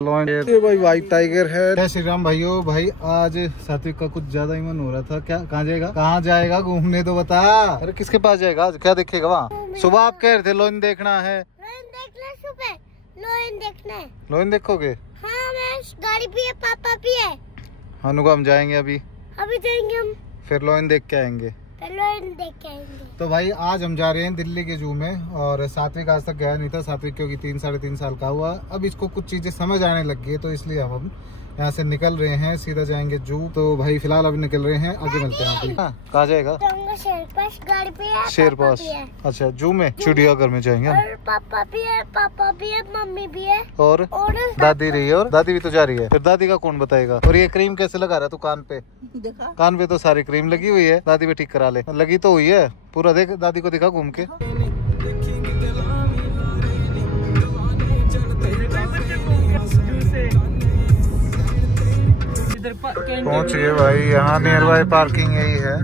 ये भाई white tiger है। जय श्री राम भाइयों। भाई आज सात्विक का कुछ ज्यादा ही मन हो रहा था। क्या कहाँ जाएगा घूमने तो बता। अरे किसके पास जाएगा आज, क्या देखेगा वहाँ? सुबह आप कह रहे थे लोइन देखना है। लोइन देखोगे? हाँ, मैं गाड़ी भी है, पापा भी है। हनुका हम जाएंगे अभी जाएंगे हम, फिर लोइन देख के आएंगे। तो भाई आज हम जा रहे हैं दिल्ली के जू में। और सात्विक आज तक गया नहीं था। सात्विक क्योंकि 3-3.5 साल का हुआ, अब इसको कुछ चीजें समझ आने लग गई, तो इसलिए हम यहाँ से निकल रहे हैं, सीधा जाएंगे जू। तो भाई फिलहाल अभी निकल रहे हैं, आगे मिलते हैं। अभी कहाँ जाएगा? गाड़ी भी है, शेर पास। अच्छा, जू में चिड़ियाघर में जाएंगे। और पापा भी है, मम्मी भी है और दादी रही है। और दादी भी तो जा रही है, फिर दादी का कौन बताएगा? और ये क्रीम कैसे लगा रहा है तू कान पे? कान पे तो सारी क्रीम लगी हुई है, दादी भी ठीक करा ले। लगी तो हुई है पूरा, देख दादी को दिखा घूम के। पहुंच गए भाई, यहाँ नियर बाय पार्किंग यही है।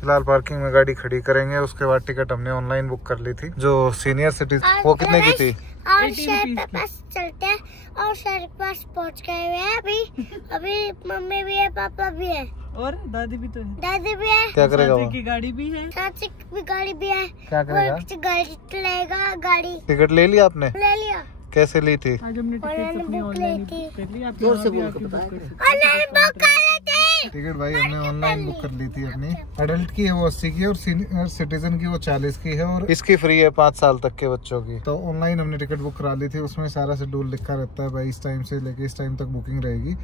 फिलहाल पार्किंग में गाड़ी खड़ी करेंगे, उसके बाद टिकट हमने ऑनलाइन बुक कर ली थी। जो सीनियर सिटीजन, वो कितने की थी? और शहर के पास चलते हैं, और शहर के पास पहुंच गए हुए हैं अभी मम्मी भी है, पापा भी है, और दादी भी तो है। दादी भी है। क्या करेगा वो? की गाड़ी भी है, चाची की गाड़ी भी है। क्या करेगा? गाड़ी लेगा। गाड़ी टिकट ले लिया आपने? ले लिया। कैसे ली थी? आज हमने टिकट अपनी ऑनलाइन कर ली। जोर से बोल के ऑनलाइन बुक कर ली। टिकट भाई हमने ऑनलाइन बुक कर ली थी अपनी। एडल्ट की है वो 80 की, और सीनियर सिटीजन की वो 40 की है, और इसकी फ्री है 5 साल तक के बच्चों की। तो ऑनलाइन हमने टिकट बुक करा ली थी। उसमें सारा शेड्यूल लिखा रहता है भाई, इस टाइम से लेके इस टाइम तक बुकिंग रहेगी।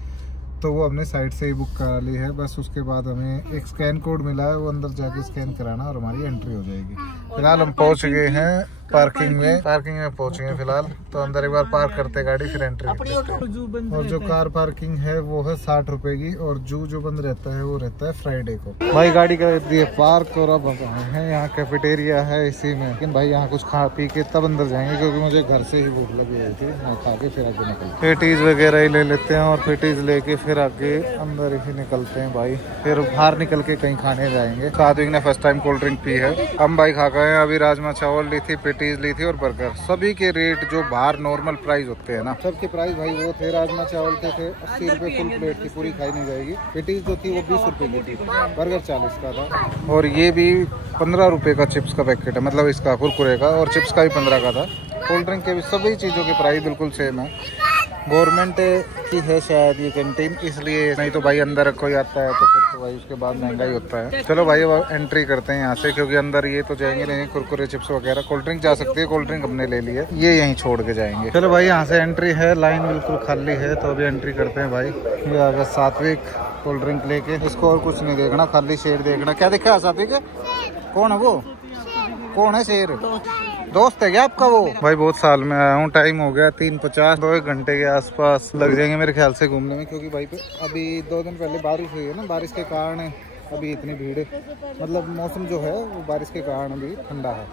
तो वो हमने साइट से ही बुक करा ली है। बस उसके बाद हमें एक स्कैन कोड मिला है, वो अंदर जाके स्कैन कराना और हमारी एंट्री हो जाएगी। फिलहाल हम पहुंच गए हैं पार्किंग में पहुंच गए फिलहाल। तो अंदर एक बार पार्क करते गाड़ी, फिर एंट्री करते हैं। और जो कार पार्किंग है वो है 60 रुपए की, और जू जो बंद रहता है वो रहता है फ्राइडे को। भाई गाड़ी कर दी है पार्क, और अब है यहाँ कैफेटेरिया है इसी में। लेकिन भाई यहाँ कुछ खा पी के तब अंदर जाएंगे, क्योंकि मुझे घर से ही भूख लगी हुई थी। मैं खा के फिर आगे निकल, पेटीज वगैरह ही ले लेते हैं, और पेटीज लेके फिर आगे अंदर ही निकलते हैं भाई। फिर बाहर निकल के कहीं खाने जाएंगे। सात्विक ने first time cold drink P है। हम भाई खा गए हैं अभी, राजमा चावल ली थी, पेटीज ली थी और बर्गर। सभी के रेट जो बाहर नॉर्मल प्राइस होते हैं ना, सबके प्राइस भाई वो थे। राजमा चावल के थे 80 रुपए फुल प्लेट थी, पूरी खाई नहीं जाएगी। पेटीज जो थी वो 20 रुपए की थी, बर्गर 40 का था। और ये भी 15 रुपए का चिप्स का पैकेट है, मतलब इसका कुरकुरे का, और चिप्स का भी 15 का था। कोल्ड ड्रिंक के भी सभी चीज़ों के प्राइस बिल्कुल सेम है। गवर्नमेंट की है शायद ये कैंटीन, इसलिए। नहीं तो भाई अंदर कोई आता है तो फिर तो भाई उसके बाद महंगा ही होता है। चलो भाई अब एंट्री करते हैं यहाँ से, क्योंकि अंदर ये तो जाएंगे नहीं। कुरकुरे चिप्स वगैरह, कोल्ड ड्रिंक जा सकती है, कोल्ड ड्रिंक हमने ले ली है, ये यहीं छोड़ के जाएंगे। चलो भाई यहाँ से एंट्री है, लाइन बिल्कुल खाली है, तो अभी एंट्री करते हैं भाई। ये आ गया सात्विक कोल्ड ड्रिंक लेके। इसको और कुछ नहीं देखना, खाली शेर देखना। क्या देखा सात्विक? कौन है वो? कौन है शेर? दोस्त है क्या आपका वो? भाई बहुत साल में आया हूँ, टाइम हो गया 3:50, 2 घंटे के आसपास लग जाएंगे मेरे ख्याल से घूमने में। क्योंकि भाई अभी 2 दिन पहले बारिश हुई है ना, बारिश के कारण अभी इतनी भीड़ है। मतलब मौसम जो है वो बारिश के कारण अभी ठंडा है।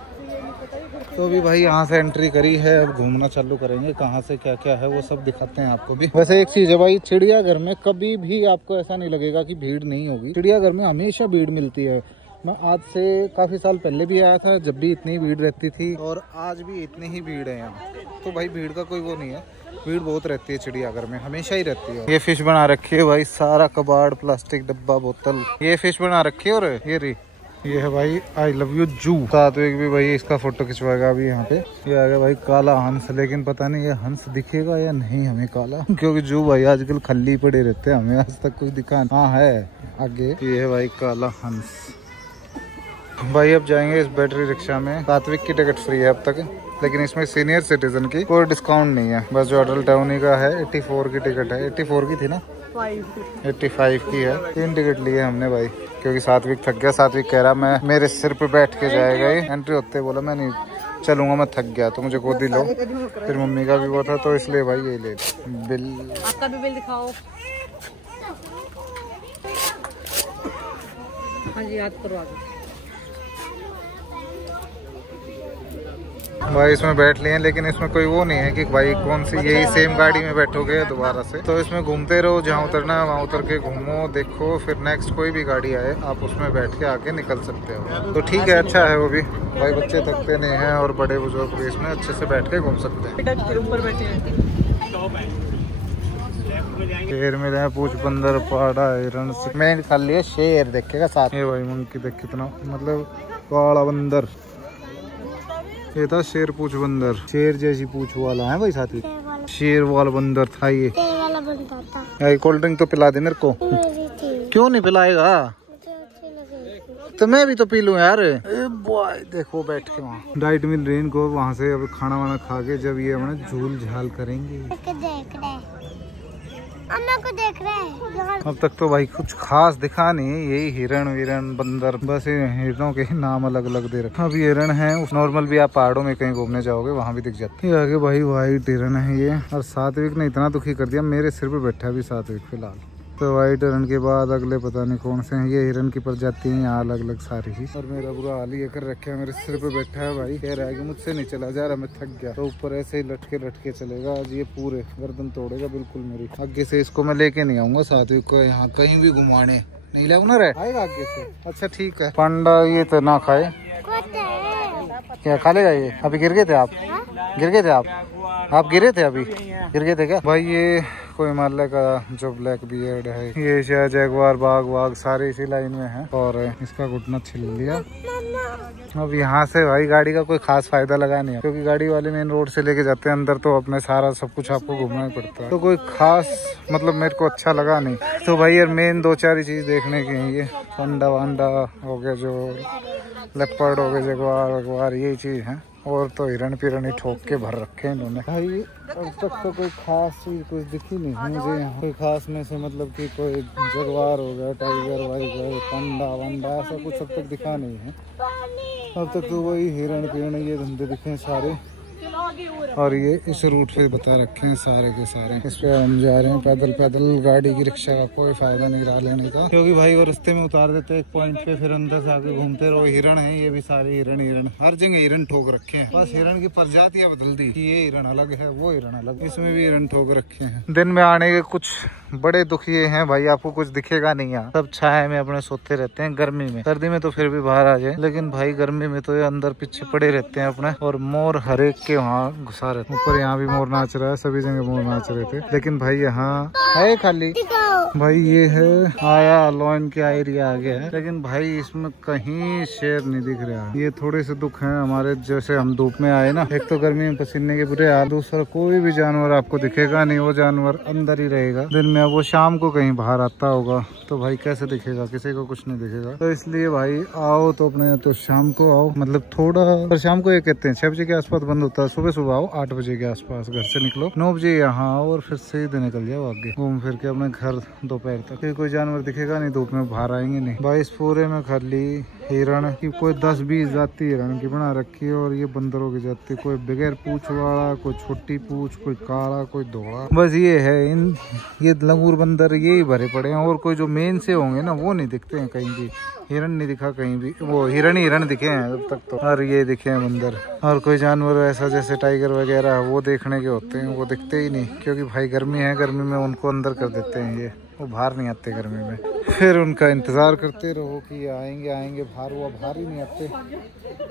तो अभी भाई यहाँ से एंट्री करी है, अब घूमना चालू करेंगे। कहाँ से क्या क्या है वो सब दिखाते हैं आपको भी। वैसे एक चीज है भाई, चिड़ियाघर में कभी भी आपको ऐसा नहीं लगेगा कि भीड़ नहीं होगी। चिड़ियाघर में हमेशा भीड़ मिलती है। मैं आज से काफ़ी साल पहले भी आया था, जब भी इतनी भीड़ रहती थी, और आज भी इतनी ही भीड़ है यहाँ। तो भाई भीड़ का कोई वो नहीं है, भीड़ बहुत रहती है चिड़ियाघर में, हमेशा ही रहती है। ये फिश बना रखी है भाई, सारा कबाड़, प्लास्टिक डब्बा, बोतल, ये फिश बना रखी है। और ये है भाई आई लव यू जू। सात्विक भी भाई इसका फोटो खिंचवाएगा अभी यहाँ पे। ये आ गया भाई काला हंस, लेकिन पता नहीं ये हंस दिखेगा या नहीं हमें काला, क्योंकि जू भाई आजकल खाली पड़े रहते हैं, हमें आज तक कुछ दिखा। हाँ है आगे, ये है भाई काला हंस। भाई अब जाएंगे इस बैटरी रिक्शा में। सात्विक की टिकट फ्री है अब तक, लेकिन इसमें सीनियर सिटीजन की कोई डिस्काउंट नहीं है। बस जो अडल्ट है उन्हीं का है। 84 की टिकट है, 84 की थी ना, 85 की है। 3 टिकट लिए हमने भाई, क्योंकि सात्विक थक गया। सात्विक कह रहा मैं मेरे सिर पे बैठ के जाएगा ये। एंट्री होते बोला मैं नहीं चलूंगा, मैं थक गया, तो मुझे गोदी लो। फिर मम्मी का भी वो था, तो इसलिए भाई ये ले बिल। आपका भी बिल दिखाओ। हाँ जी, याद करवा दो भाई। इसमें बैठ लिए, लेकिन इसमें कोई वो नहीं है कि भाई कौन सी यही सेम गाड़ी में बैठोगे दोबारा से। तो इसमें घूमते रहो, जहाँ उतरना है वहाँ उतर के घूमो, देखो, फिर नेक्स्ट कोई भी गाड़ी आए आप उसमें बैठ के आगे निकल सकते हो। तो ठीक है, अच्छा है वो भी भाई। बच्चे थकते नहीं हैं, और बड़े बुजुर्ग भी इसमें अच्छे से बैठ के घूम सकते हैं। ऊपर बैठे हैं शेर मिले हैं, पूछ बंदर, पाड़ा, हिरण। मैं खा लिया शेर देखेगा साथ। ये भाई मंकी देख कितना, मतलब काला बंदर। ये था शेर पूछ बंदर, शेर जैसी पूछ वाला है भाई साथी। शेर वाला बंदर था ये। कोल्ड ड्रिंक तो पिला दे मेरे को। क्यों नहीं पिलाएगा? तो मैं भी तो पी लूं यार। बॉय देखो बैठ के वहाँ डाइट मिल रही है इनको। वहाँ से अब खाना वाना खा के जब ये अपना झूल झाल करेंगे। देख रहे हैं। अब तक तो भाई कुछ खास दिखा नहीं, यही हिरण वीरण बंदर, बस हिरणों के नाम अलग अलग दे रखे। अब हिरण है नॉर्मल भी, आप पहाड़ों में कहीं घूमने जाओगे वहाँ भी दिख जाते हैं। आगे भाई वाइट हिरण है ये। और सात्विक ने इतना दुखी कर दिया, मेरे सिर पे बैठा भी सात्विक फिलहाल। तो वाइट हिरण के बाद अगले पता नहीं कौन से हैं। ये हिरण की प्रजाति है यहाँ अलग अलग सारी ही। और मेरा बुरा हाल ये कर रखा है, मेरे सिर पे बैठा है भाई। कह रहा है कि मुझसे नहीं चला जा रहा, मैं थक गया। तो ऊपर ऐसे ही लटके चलेगा आज ये, पूरे गर्दन तोड़ेगा बिल्कुल मेरी। आगे से इसको मैं लेके नहीं आऊंगा सात्विक को यहाँ कहीं भी घुमाने, नहीं लगना रहे आएगा आगे से। अच्छा ठीक है। पांडा ये तो ना खाए, क्या खा लेगा ये? अभी गिर गए थे आप? गिर गए थे आप गिरे थे अभी? गिर गए थे क्या भाई? ये कोई हिमालय का जो ब्लैक बियर्ड है, ये शायद जैगवार बाघ सारे इसी लाइन में है। और इसका घुटना छिल लिया। अब यहाँ से भाई गाड़ी का कोई खास फायदा लगा नहीं है, क्योंकि गाड़ी वाले मेन रोड से लेके जाते हैं अंदर, तो अपने सारा सब कुछ आपको घूमना ही पड़ता है। तो कोई खास मतलब मेरे को अच्छा लगा नहीं। तो भाई यार मेन 2-4 चीज देखने की है। ये पांडा वांडा हो गया, जो लेपर्ड हो गए, जगवार यही चीज है। और तो हिरण पिरण ही ठोक के भर रखे हैं इन्होंने भाई। अब तक तो कोई खास चीज कुछ दिखी नहीं मुझे यहाँ। कोई खास में से मतलब कि कोई जगवार हो गया, टाइगर वाइगर, पांडा वांडा ऐसा कुछ अब तक दिखा नहीं है। अब तक तो वही हिरण पिरण ये धंधे दिखे सारे। और ये इस रूट पे बता रखे हैं सारे के सारे। इस पे हम जा रहे हैं पैदल। गाड़ी की रिक्शा का कोई फायदा नहीं रहा लेने का, क्योंकि भाई वो रास्ते में उतार देते एक पॉइंट पे, फिर अंदर से आके घूमते रहो। हिरण है ये भी सारे, हिरण हर जगह हिरण ठोक रखे हैं। बस हिरण की प्रजातियां बदल दी कि ये हिरण अलग है, वो हिरण अलग। इसमें भी हिरण ठोक रखे हैं। दिन में आने के कुछ बड़े दुख ये हैं भाई, आपको कुछ दिखेगा नहीं यहाँ। सब छाया में अपने सोते रहते हैं गर्मी में। सर्दी में तो फिर भी बाहर आ जाए, लेकिन भाई गर्मी में तो ये अंदर पीछे पड़े रहते हैं अपने। और मोर हर एक के वहाँ घुसा रहते हैं। ऊपर यहाँ भी मोर नाच रहा है, सभी जगह मोर नाच रहे थे। लेकिन भाई यहाँ है खाली भाई, ये है आया लॉन के एरिया आ गया है। लेकिन भाई इसमें कहीं शेर नहीं दिख रहा। ये थोड़े से दुख हैं हमारे, जैसे हम धूप में आए ना, एक तो गर्मी में पसीने के बुरे हाल, दूसरा कोई भी जानवर आपको दिखेगा नहीं, वो जानवर अंदर ही रहेगा। दिन में वो शाम को कहीं बाहर आता होगा तो भाई कैसे दिखेगा, किसी को कुछ नहीं दिखेगा। तो इसलिए भाई आओ तो अपने तो शाम को आओ, मतलब थोड़ा, पर शाम को ये कहते हैं 6 बजे के आसपास बंद होता है। सुबह आओ 8 बजे के आसपास घर से निकलो, 9 बजे यहाँ आओ और फिर सीधे निकल जाओ आगे घूम फिर के अपने घर दोपहर तक। फिर कोई जानवर दिखेगा नहीं, धूप में बाहर आएंगे नहीं। भाई इस पूरे में खाली हिरण की कोई 10-20 जाति हिरण की बना रखी है। और ये बंदरों की जाति, कोई बगैर पूछ वाला, कोई छोटी पूछ, कोई काला, कोई धोड़ा, बस ये है। ये लंगूर बंदर यही भरे पड़े हैं। और कोई जो मेन से होंगे ना वो नहीं दिखते हैं कहीं भी। हिरण नहीं दिखा कहीं भी, वो हिरण दिखे हैं अब तक तो। और ये दिखे हैं बंदर। और कोई जानवर ऐसा जैसे टाइगर वगैरह वो देखने के होते हैं, वो दिखते ही नहीं, क्योंकि भाई गर्मी है, गर्मी में उनको अंदर कर देते हैं ये, वो बाहर नहीं आते गर्मी में। फिर उनका इंतजार करते रहो कि आएंगे बाहर, वो बाहर ही नहीं आते।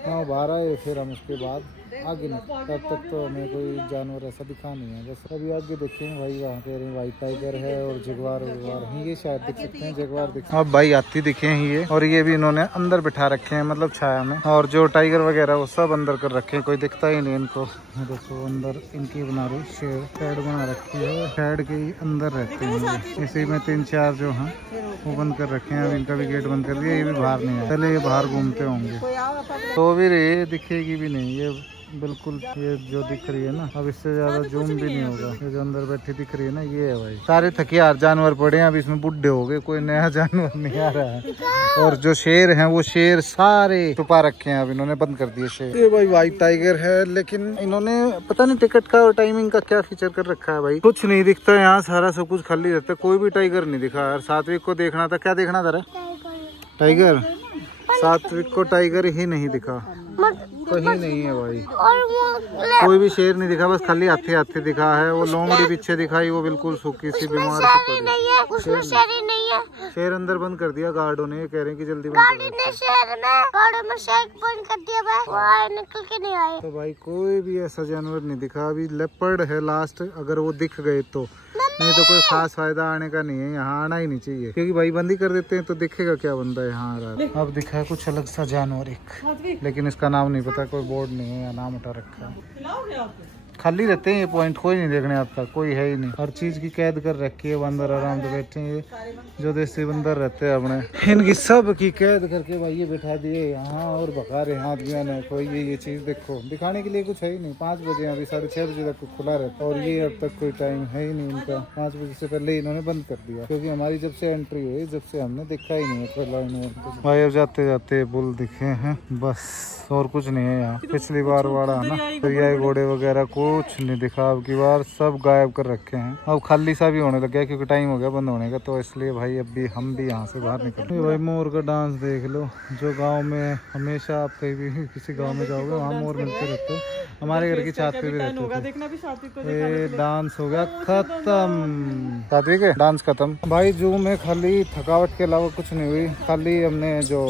हाँ बाहर आए फिर हम उसके बाद आगे नहीं, तब तक तो हमें कोई जानवर ऐसा दिखा नहीं है। बस अभी आगे देखेंगे भाई, वहाँ कह रहे हैं व्हाइट टाइगर है और जगवार हैं, ये शायद दिख सकते हैं, जगवार दिखे। अब भाई हाथी दिखे हैं ये, और ये भी इन्होंने अंदर बिठा रखे हैं, मतलब छाया में। और जो टाइगर वगैरह वो सब अंदर कर रखे हैं, कोई दिखता ही नहीं इनको। देखो अंदर इनकी बना रही शेड बना रखी है, शेड के अंदर रहते हैं। इसी में 3-4 जो हैं वो बंद कर रखे हैं। अब इनका भी गेट बंद कर दिया, ये भी बाहर नहीं है। पहले ये बाहर घूमते होंगे तो भी ये दिखेगी भी नहीं, ये बिल्कुल ये जो दिख रही है ना, अब इससे ज्यादा जूम भी नहीं होगा। ये जो अंदर बैठी दिख रही है ना, ये है भाई। सारे थकियार जानवर पड़े हैं, अब इसमें बुढ़े हो गए, कोई नया जानवर नहीं आ रहा है। और जो शेर हैं वो शेर सारे छुपा रखे हैं, अब इन्होंने बंद कर दिए शेर। ये भाई व्हाइट टाइगर है, लेकिन इन्होंने पता नहीं टिकट का और टाइमिंग का क्या फीचर कर रखा है भाई, कुछ नहीं दिखता यहाँ, सारा सब कुछ खाली रहता है। कोई भी टाइगर नहीं दिखा यार। सात्विक को देखना था, क्या देखना था टाइगर? सात्विक को टाइगर ही नहीं दिखा, कहीं नहीं है भाई। कोई भी शेर नहीं दिखा, बस खाली हाथी दिखा है। वो लोमड़ी पीछे दिखाई, वो बिल्कुल सूखी सी बीमार सी नहीं है, उसमें शेर ही नहीं है। शेर अंदर बंद कर दिया गार्डों ने, कह रहे हैं कि जल्दी गाड़ी ने शेर बंद कर दिया भाई, निकल के नहीं आए। तो भाई कोई भी ऐसा जानवर नहीं दिखा। अभी लेपर्ड है लास्ट, अगर वो दिख गए तो नहीं तो कोई खास फायदा आने का नहीं है, यहाँ आना ही नहीं चाहिए क्योंकि भाई बंद ही कर देते हैं तो दिखेगा क्या बंदा यहाँ आ रहा है। अब दिखा है कुछ अलग सा जानवर एक, लेकिन इसका नाम नहीं पता, कोई बोर्ड नहीं है या नाम उठा रखा है। खाली रहते हैं ये पॉइंट, कोई नहीं देखने आता, कोई है ही नहीं। हर चीज की कैद कर रखी है, बंदर आराम से बैठे हैं, जो देसी बंदर रहते हैं अपने, इनकी सब की कैद करके भाई ये बैठा दिए यहाँ और भगा रहे हाथ में ने। कोई ये चीज देखो, दिखाने के लिए कुछ है ही नहीं। 5 बजे, अभी 6:30 बजे तक खुला रहता है और ये अब तक कोई टाइम है ही नहीं इनका। 5 बजे से पहले इन्होंने बंद कर दिया क्योंकि हमारी जब से एंट्री हुई, जब से हमने देखा ही नहीं है भाई। अब जाते जाते बुल दिखे हैं बस, और कुछ नहीं है यहाँ। पिछली बार वाला है ना, दरियाई घोड़े वगैरह कुछ नहीं दिखा, अब की बार सब गायब कर रखे हैं। अब खाली सा भी होने लग गया क्योंकि टाइम हो गया बंद होने का, तो इसलिए भाई अब भी हम भी यहाँ से बाहर निकल। भाई मोर का डांस देख लो, जो गांव में हमेशा आप कहीं भी किसी गांव में जाओगे वहाँ मोर मिलते रहते हैं। हमारे घर की छत पे भी रहते थे। ये डांस हो गया खत्म, सात्विक है डांस खत्म। भाई जू में खाली थकावट के अलावा कुछ नहीं हुई, खाली हमने जो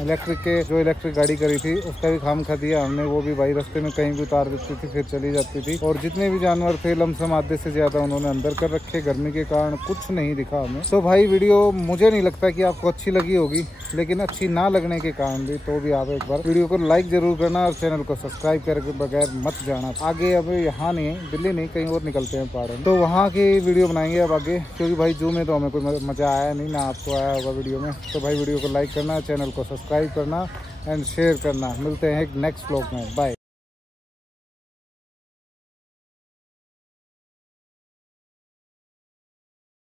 इलेक्ट्रिक गाड़ी करी थी उसका भी काम खा दिया हमने। वो भी भाई रास्ते में कहीं भी उतार देती थी फिर चली जाती थी। और जितने भी जानवर थे लमसम आधे से ज्यादा उन्होंने अंदर कर रखे, गर्मी के कारण कुछ नहीं दिखा हमें। तो भाई वीडियो मुझे नहीं लगता कि आपको अच्छी लगी होगी, लेकिन अच्छी ना लगने के कारण भी तो भी आप एक बार वीडियो को लाइक जरूर करना और चैनल को सब्सक्राइब करके बगैर मत जाना। आगे अब यहाँ नहीं, दिल्ली नहीं, कहीं और निकलते हैं पहाड़ों में, तो वहाँ की वीडियो बनाएंगे अब आगे, क्योंकि भाई जू में तो हमें कोई मजा आया नहीं, ना आपको आया होगा वीडियो में। तो भाई वीडियो को लाइक करना, चैनल को सब्सक्राइब करना एंड शेयर करना। मिलते हैं एक नेक्स्ट व्लॉग में, बाय।